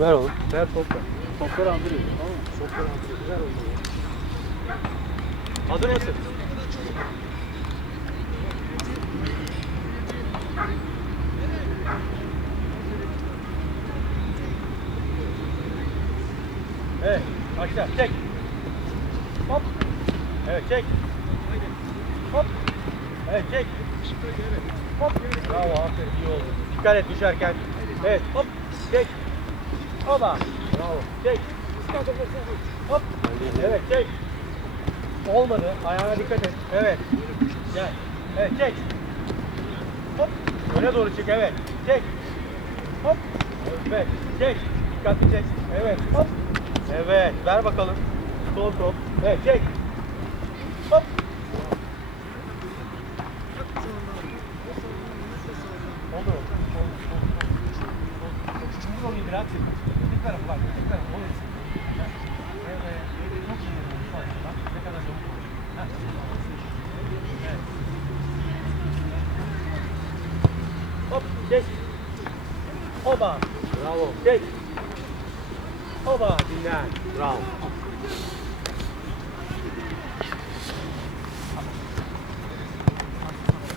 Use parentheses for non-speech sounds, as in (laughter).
Ver oğlum. Ver top ver. Topları andırıyor. Tamam mı? Topları andırıyor. Ver onları. Hazır mısın? Evet. Başla. Çek. Hop. Evet çek. Hop. Evet çek. Hop. Bravo aferin iyi oldu. Dikkat et düşerken. Evet hop. Çek. Hopa. Bravo. Çek. Hop. Evet çek. Olmadı. Ayağına dikkat et. Evet. Gel. Evet çek. Hop. Öne doğru çek. Evet. Çek. Hop. Evet. Çek. Dikkatli çek. Evet. Hop. Evet. Ver bakalım. Sol top. Evet çek. Hop. Oldu. Hop. Hoba. Bravo. Çek. Hoba. Dinlen. Bravo. (laughs)